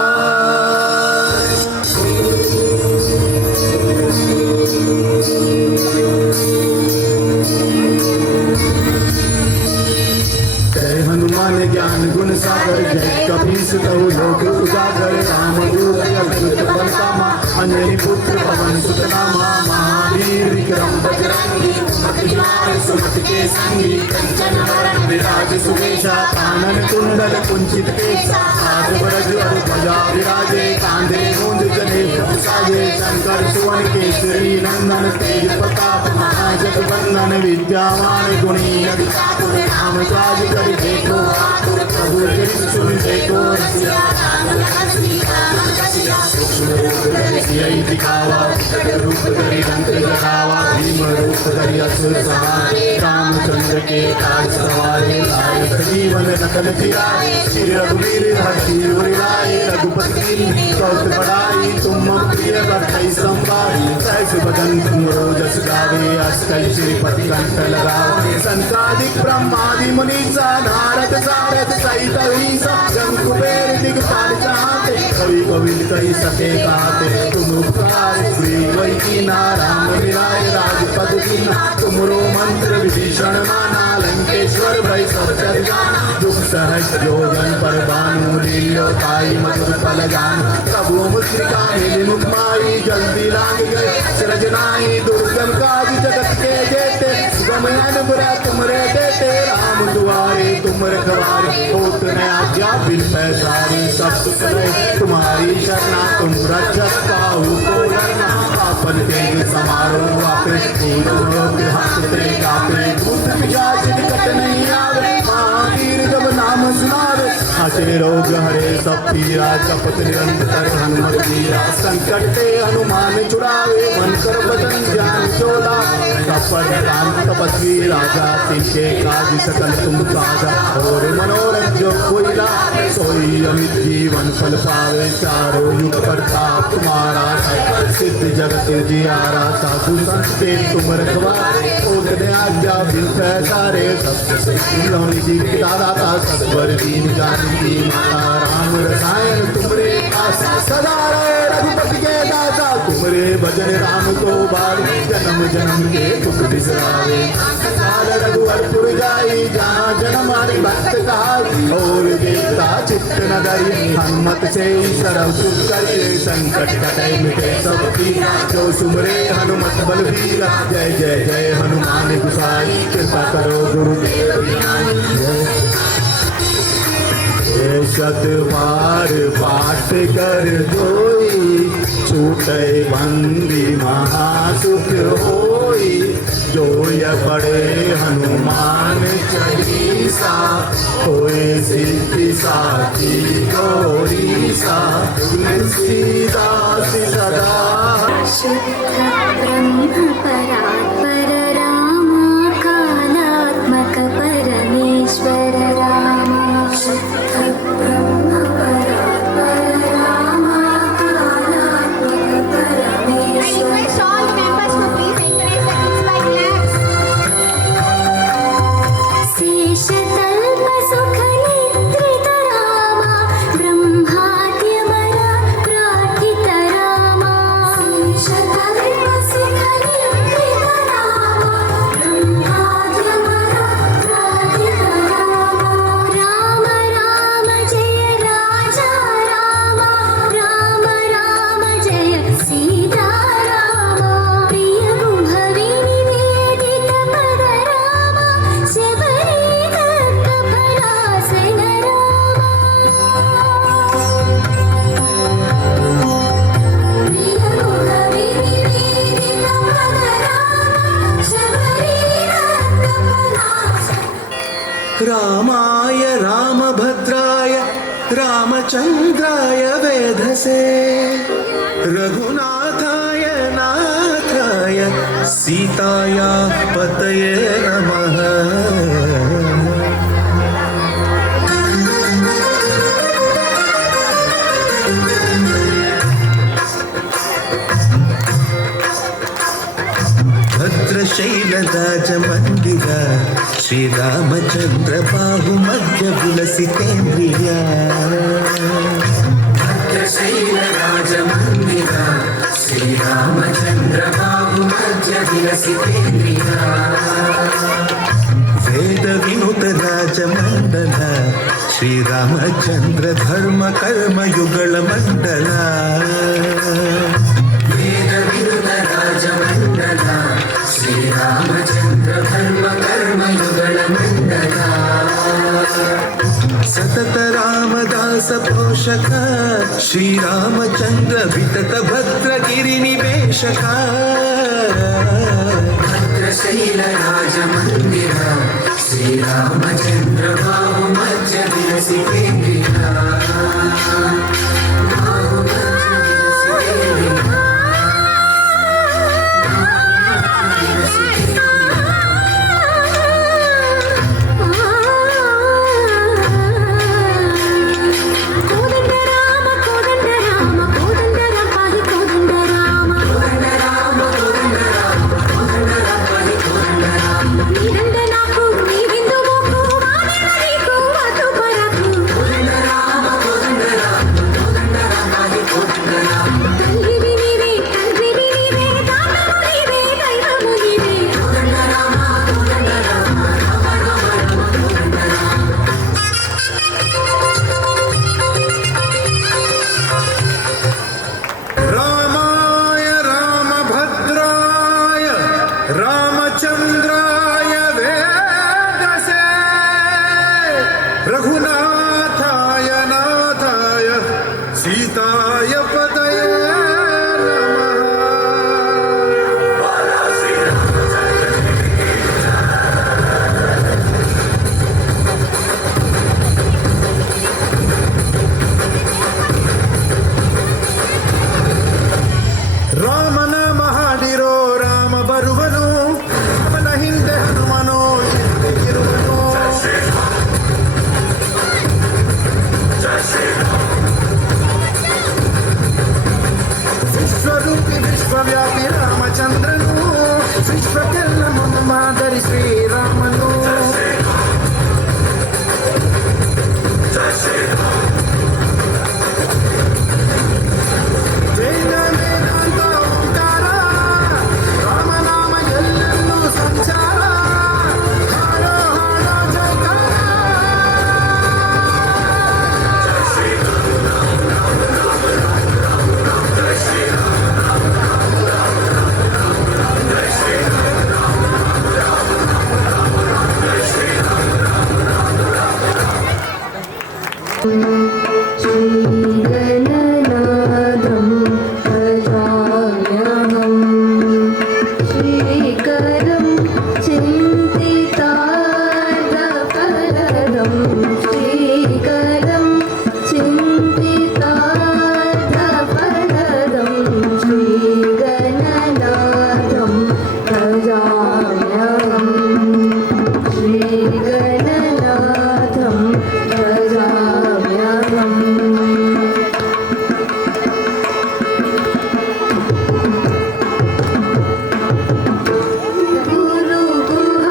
जय हनुमान ज्ञान गुण सागर जय कपीस तहु लोक उजागर राम दूत अद्भुत बल कामा अंजनी पुत्र पवन सुत नामा महावीर विक्रम बजरंगी सुमति विनाश सुमति के संगी कंचन वरण विराज सुवेशा कानन कुंडल कुंचित केसा हाथ वरज और ध्वजा विराजे कांधे मूंज जने साजे शंकर सुवन केसरी नंदन तेज प्रताप महाजगवंदन विद्यावान गुणी अति चातुर राम काज करि देखो आतुर प्रभु चरित सुन देखो रसिया राम लखन सीता मन रसिया सूक्ष्म रूप धरि सियहि दिखावा विकट रूप धरि रंग दिखावा भीम रूप धरि असुर सहारे रामचंद्र के काज सवारे लाए जीवन रतन फिराए श्री रघुवीर हरि उरिलाए रघुपति बहुत बड़ाई तुम प्रिय बरतई संवारी सहस बदन तुम रोजस गावे अस कई श्रीपति कंठ लगावे संतादिक ब्रह्मादि मुनीसा नारद सारद सहित ईसा जम कुबेर दिगपाल चाहते कवि कवि कही सके कहते तुम उपकार श्री वही की नाराम मिलाए राजपद दीना तुमरो मंत्र विभीषण माना लंकेश्वर भय सब चर जाना दुख सहज योजन पर बानु लील्यो ताई मधुर फल जान प्रभु मुद्रिका मिली मुख माई जल्दी लाग गए सृजनाई दुर्गम काज जगत के जेते गमन बुरा तुमरे देते राम दुआरे तुम रखवारे होत न आज्ञा बिन पैसारी सब सुख रहे तुम्हारी शरणा तुम रक्षक काहू को डरना आपन तेज समारो आपे पूर्ण हंसते गाते भूत पिशाच निकट नहीं आवे महावीर जब नाम सुनावे हसे रोग हरे सब पीरा जपत निरंतर हनुमत वीरा संकट ते हनुमान छुड़ावे मन कर वचन ज्ञान चोला सफल राम तपस्वी राजा तिनके काज सकल तुम साजा और मनोरथ जो कोई लावे सोई अमित जीवन फल पावे चारों युग प्रताप तुम्हारा सिद्ध जगत जियारा साधु संत ते तुम रखवारे ओत ने आज्ञा बिन पैसारे सबसे लोनी जी दाता सत्वर दीन जानकी माता राम रसायन तुमरे आसा सदा रहे रघुपति के दाता तुमरे भजन राम को बारे जन्म जन्म के दुख बिसरावे साल रघुवरपुर जाई जहाँ जन्म हरि भक्त कहाई और देवता चित्त न धरि हनुमत से सरव सुख करिए संकट कटे मिटे सब पीरा जो सुमरे हनुमत बलवीरा जय जय जय हनुमान गुसाई कृपा करो गुरुदेव शतवार पाठ कर जोई छूटे बंदी महासुख होई जो य पढ़े हनुमान चालीसा होए सिद्धि साची गौरीसा तुलसीदास सदा शुद्ध ब्रह्म परात्पर राम कालात्मक परमेश्वर राम शुद्ध ब्रह्म परात्पर राम कालात्मक परमेश्वर शेषतल्प सुख निद्रित रामा ब्रह्माद्यमरा प्रार्थित रामा शेषतल्प सुख निद्रित रामा ब्रह्माद्यमरा प्रार्थित रामा राम राम जय राजा रामा राम राम जय सीता रामा प्रिय भुभि निवेदित पद रामा शबरी दत्त फलासन रामा प्रिय भुभि निवेदित पद रामा शबरी दत्त फलासन रामाय रामभद्राय रामचंद्राय वेधसे रघुनाथाय नाथाय सीताया पतये नमः। భద్రశైలరాజమందిర శ్రీరామచంద్ర బాహు మధ్య విలసితేంద్రియ భద్రశైలరాజమందిర శ్రీరామచంద్ర బాహు మధ్య విలసితేంద్రియ వేద వినుత రాజమండల శ్రీరామచంద్ర ధర్మ కర్మ యుగళ మండల వేద వినుత రాజమండల శ్రీరామచంద్ర ధర్మ కర్మ యుగళ మండల సతత రామదాస పోషక శ్రీరామచంద్ర వితత భద్రగిరి నివేశక భద్రశైలరాజమందిర శ్రీరామచంద్ర బాహు మధ్య విలసితేంద్రియ బాహు మధ్య విలసితేంద్రియ रामचंद्राय वेदसे रघुनाथाय नाथाय सीताय पतये राम नाम हाडिरो राम बरुवनु ಅವನ ಹಿಂದೆ ಹನುಮನೋ ಹಿಂದೆ ಇರುವನು ವಿಶ್ವರೂಪಿ ವಿಶ್ವವ್ಯಾಪಿ ರಾಮಚಂದ್ರನು ವಿಶ್ವಕ್ಕೆಲ್ಲ ಮುನ್ನ ಮಾದರಿ ಶ್ರೀರಾಮನು ಜೈನ ವೇದಾಂತ ಓಂಕಾರ ರಾಮನಾಮ ಎಲ್ಲೆಲ್ಲೂ ಸಂಚಾರ ಹಾಡೋ ಹಾಡೋ ಜೈಕಾರ श्रीगणनाथं भजाम्यहं श्रीकरं चिन्तितार्थफलदं श्रीकरं चिन्तितार्थफलदं श्रीगणनाथं भजाम्यहं श्रीगणनाथं भजाम्यहम्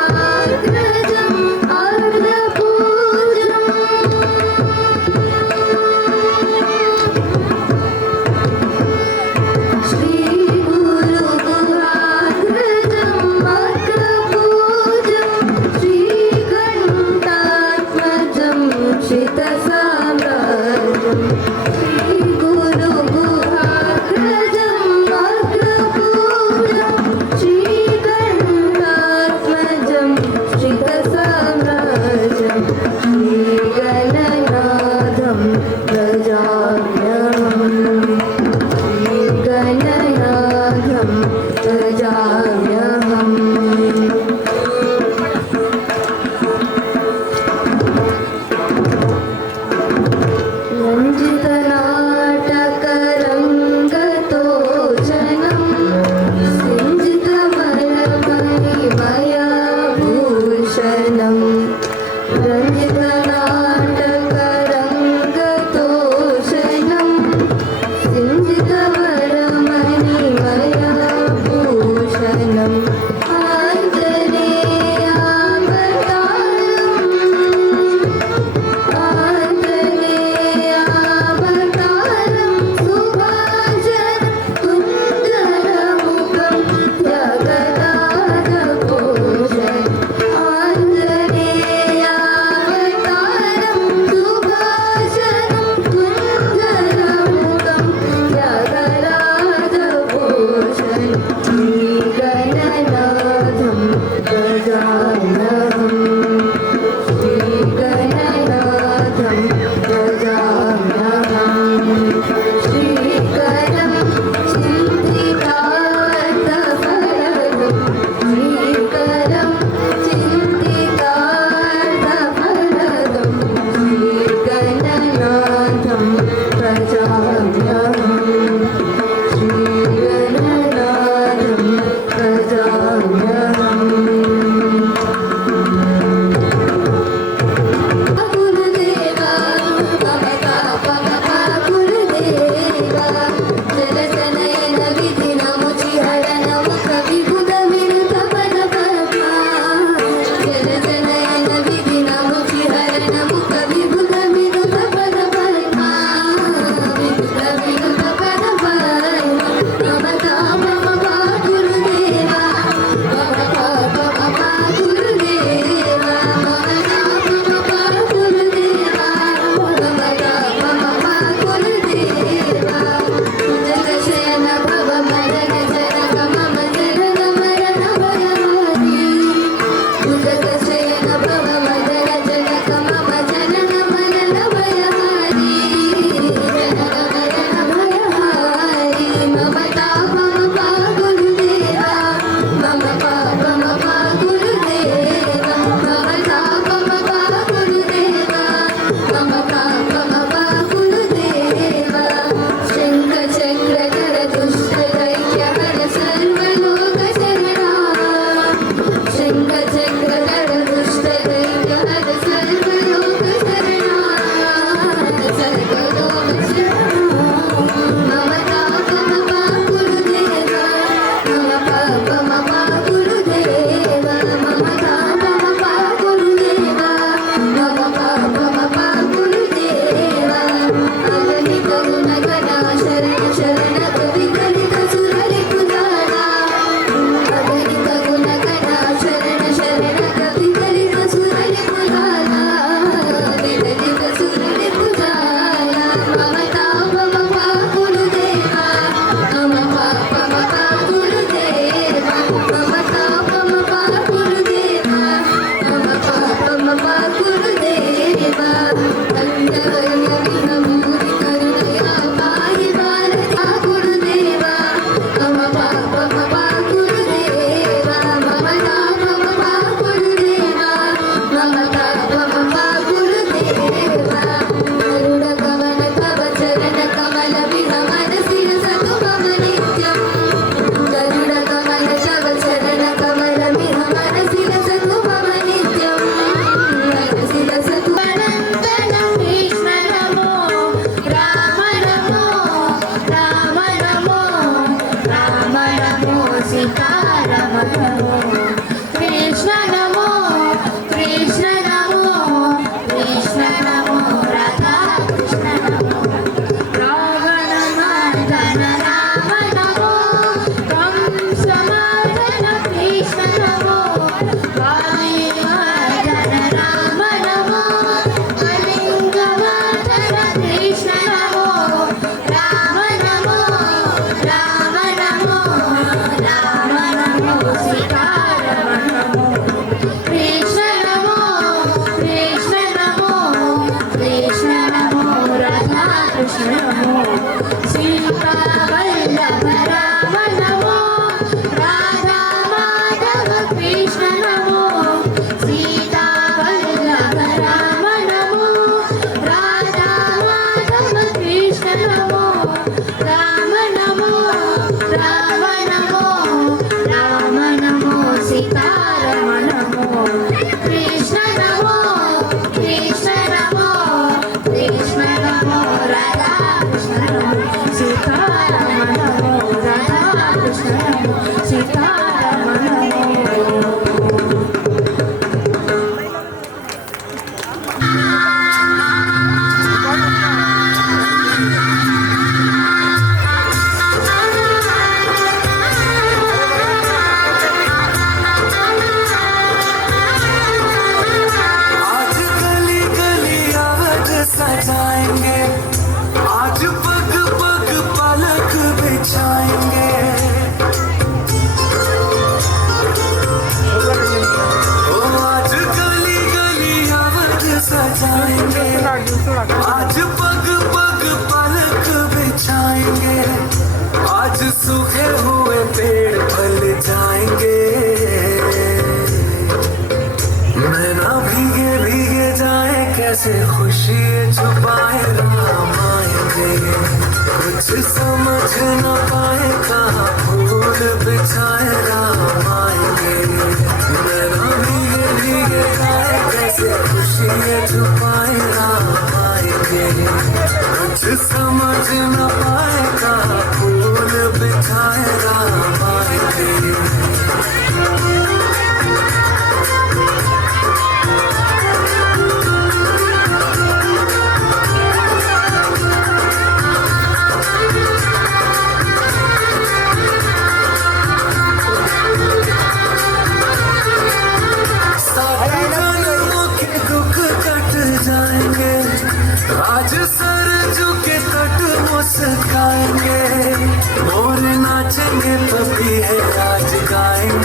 गुरुगुहाग्रजम् अर्धपूजम् श्रीगुरुगुहाग्रजम् अर्धपूजम् श्रीघण्टात्मजम् शितसाम्राज्यम् श्रीगुरुगुहाग्रजम् अर्धपूजम् श्रीघण्टात्मजम् शितसाम्राज्यम् श्रीगणनाथं भजाम्यहम् श्रीगणनाथं भजाम्यहम् रञ्जितनाटकरङ्गतोषणं सिञ्जितमलमणिमयभूषणं रञ्जितनाटकरङ्गतोषणं सिञ्जितमलमणिमयभूषणं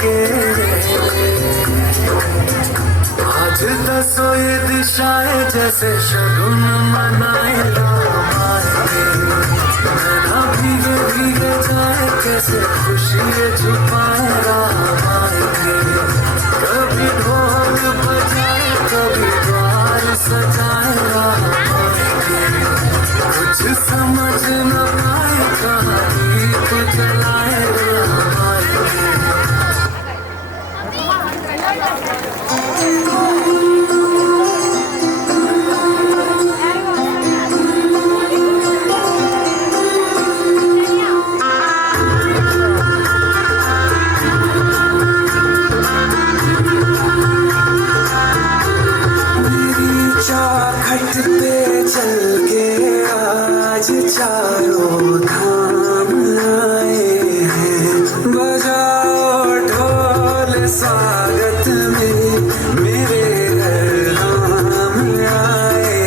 के आज दसो ये दिशाएं जैसे शगुन मनाए राम आएंगे नैना भीगे भीगे जाए कैसे खुशी छुपाए राम आएंगे कभी ढोल बजाए कभी द्वार सजाए राम आएंगे कुछ समझ न पाए कहाँ दीप जलाए राम आएंगे चौखट पे चल के आज चारों धाम आए हैं बजाओ ढोल स्वागत में मेरे घर राम आए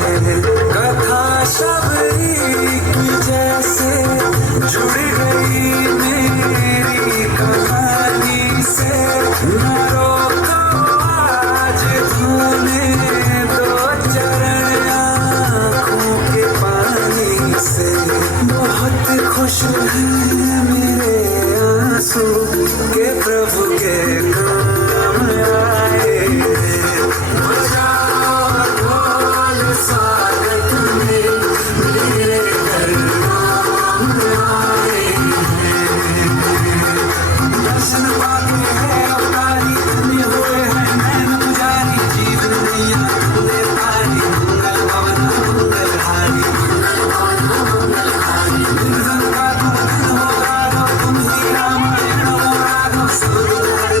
हैं कथा शबरी की जैसे जुड़ गई मेरी कहानी से न रोको आज धोने चरण आँखों के पानी से बहुत खुश हैं मेरे आंसू के प्रभु के काम आए बजाओ ढोल स्वागत में मेरे घर राम आए दर्शन पाके है अवतारी धन्य हुए हैं नैन पुजारी जीवन नैया तुमने तारी मंगल भवन मंगलहारी निर्धन का तुम धन हो राघव तुम ही रामायण हो राघव सब हर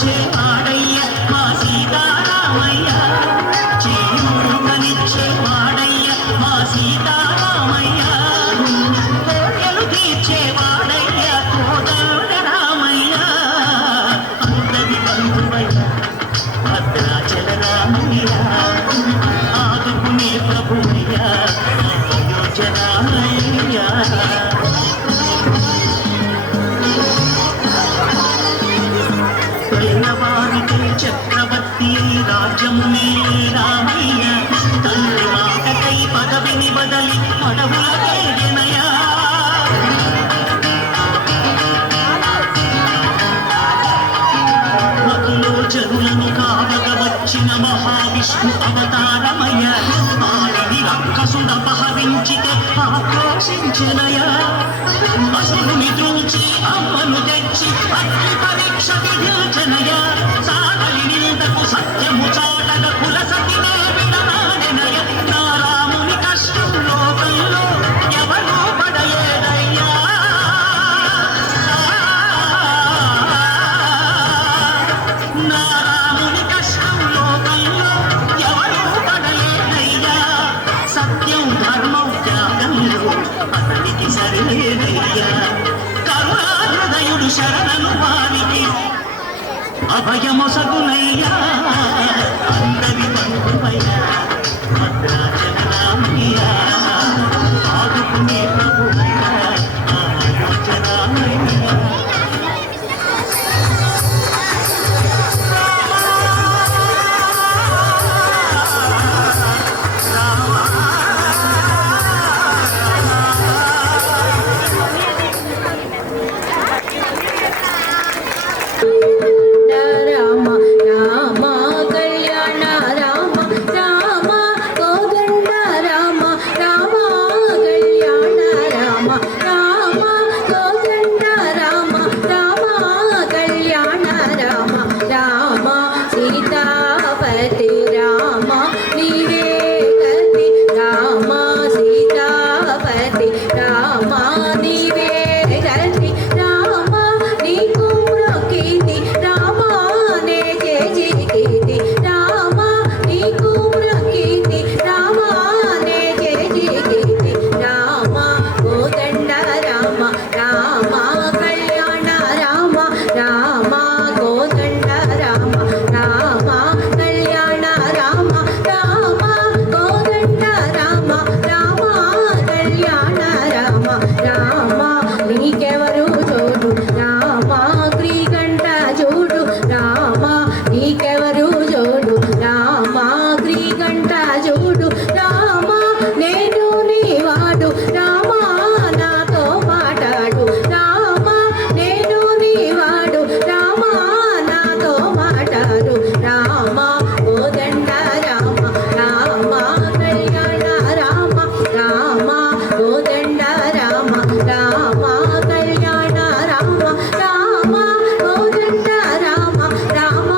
చేయుతనిచ్చేవాడయ్య మా సీతారామయ్య చేయుతనిచ్చేవాడయ్య మా సీతారామయ్య కోర్కెలు తీర్చేవాడయ్య కోదండ రామయ్య అందరి బంధువయ్య భద్రాచల రామయ్య ఆదుకునే ప్రభువయ్య అయోధ్య వారికి చక్రవర్తి రాజ్యమునే రామయ్య తండ్రి మాటకై పదవిని బదలి పడవులకేనయా మధులో జనులను కావగ వచ్చిన మహావిష్ణు అవతారమయ్య ఆడిని రక్కసుడపహరించితే ఆక్రోశించనయా అసురుని ద్రోచి అమ్మను తెచ్చి అగ్ని పరీక్ష విధించనయా సాగలి నిందకు సత్యము చాటగ కులసతినే విడనాడెనయ నా రాముని కష్టం లోకంలో ఎవరో పడయేదయ్యా నా రాముని కష్టం లోకంలో ఎవరో పడయేదయ్యా సత్యం ధర్మం త్యాగంలో అతనికి సరిలేదయ్యా కరుణాహృదయుడు శరణను వారికి అభయమొసగునయ్యా అందరి బంధువయ్యా భద్రాచల రామయ్య ఆదుకునే ప్రభువయ్యా అయోధ్య రామయ్య రామ రామ కళ్యాణ రామ రామ కోదండ రామ రామ కళ్యాణ రామ రామ కోదండ రామ రామ కళ్యాణ రామ రామ సీతాపతి రామ నీవే గతి రామ సీతాపతి రామ నీవే గతి రామ నీకు మొక్కితి రామ నే చేజికితి రామ నీకు మొక్కితి రామ నే చేజికితి రామ కోదండ రామ రామ కళ్యాణ రామ రామ కోదండ రామ రామ కళ్యాణ రామ రామ కోదండ రామ రామ కళ్యాణ రామ రామ నీకెవరు చోటు రామ గ్రీగంట చూడు రామ నీకెవరు జోడు రామ గ్రీగంట చూడు రామ నేను నీవాడు రామ నాతో మాట్లాడు రామ నేను నీవాడు రామ నాతో మాట్లాడు రామ కోదండ రామ రామ కళ్యాణ రామ రామ కోదండ రామ రామ కళ్యాణ రామ రామ కోదండ రామ రామ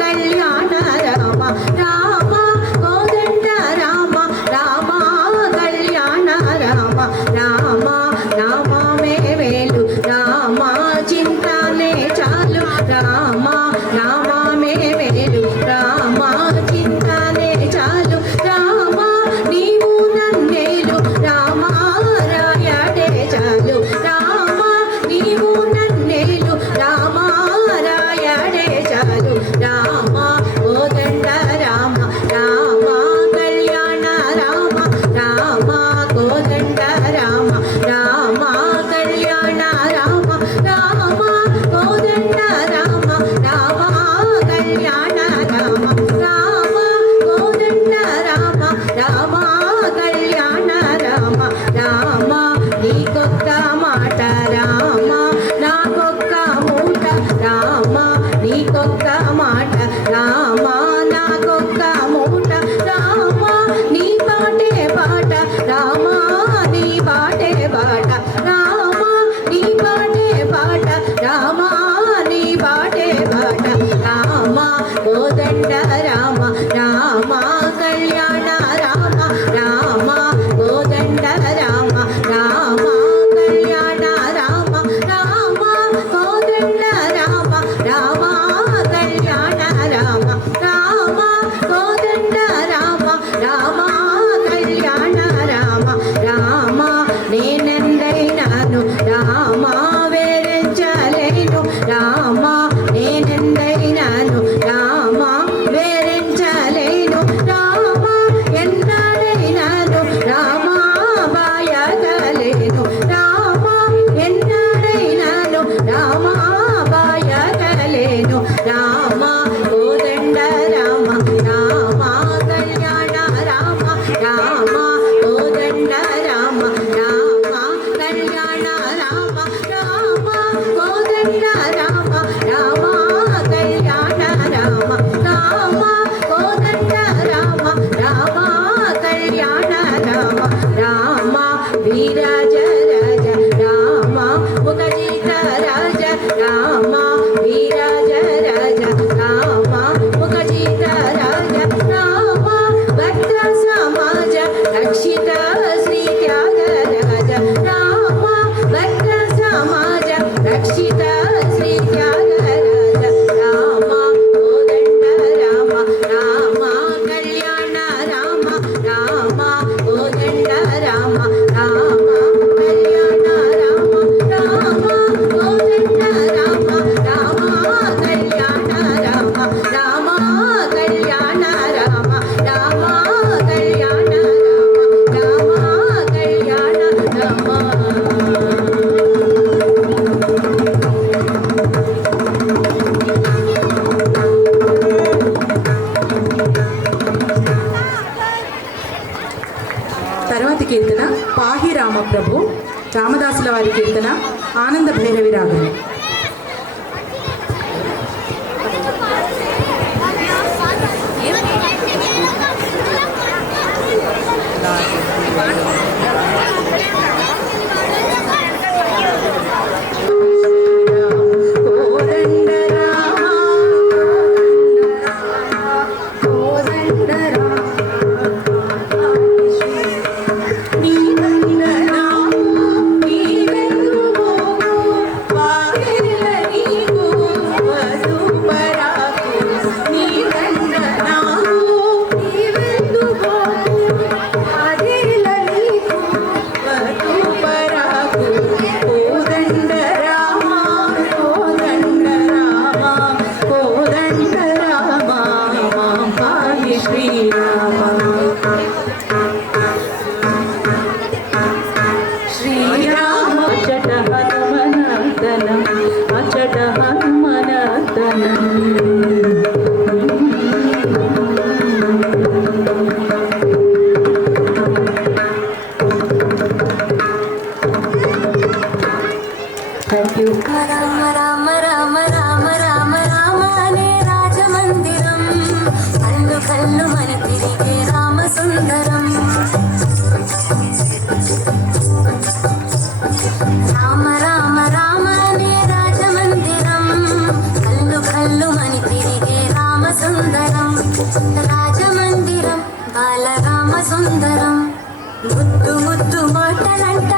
కళ్యాణ రామ రామ కోదండ రామ రామ కళ్యాణ రామ రామ నామమే వేలు రామ చింతనే చాలు రామ నామమే వేలు రామ చింతనే చాలు రామ నీవు నన్నేలు రామ రాయడే చాలు రామ నీవు నన్నేలు రామ రాయడే చాలు రామ కోదండ రామ రామ కళ్యాణ రామ రామ కోదండ రామ రామ కళ్యాణ రామ రామ కోదండ రామ రామ కళ్యాణ రామ రామ కోదండ రామ రామ కళ్యాణ రామ రామ నీకొక్క మాట రామ నాకొక్క మూట రామ నీకొక్క మాట రామప్రభు రామదాసుల వారి కీర్తన ఆనంద భైరవి రాగం. రామ రామ రామ రామ రామ రామ అనే రాజమందిరం కళ్ళు కళ్ళు మన తిరిగే రామ సుందరం. రామ రామ రామ అనే రాజమందిరం కళ్ళు కళ్ళు మన తిరిగే రామ సుందరం. రాజమందిరం బాలరామ సుందరం ముద్దు ముద్దు మాటలంట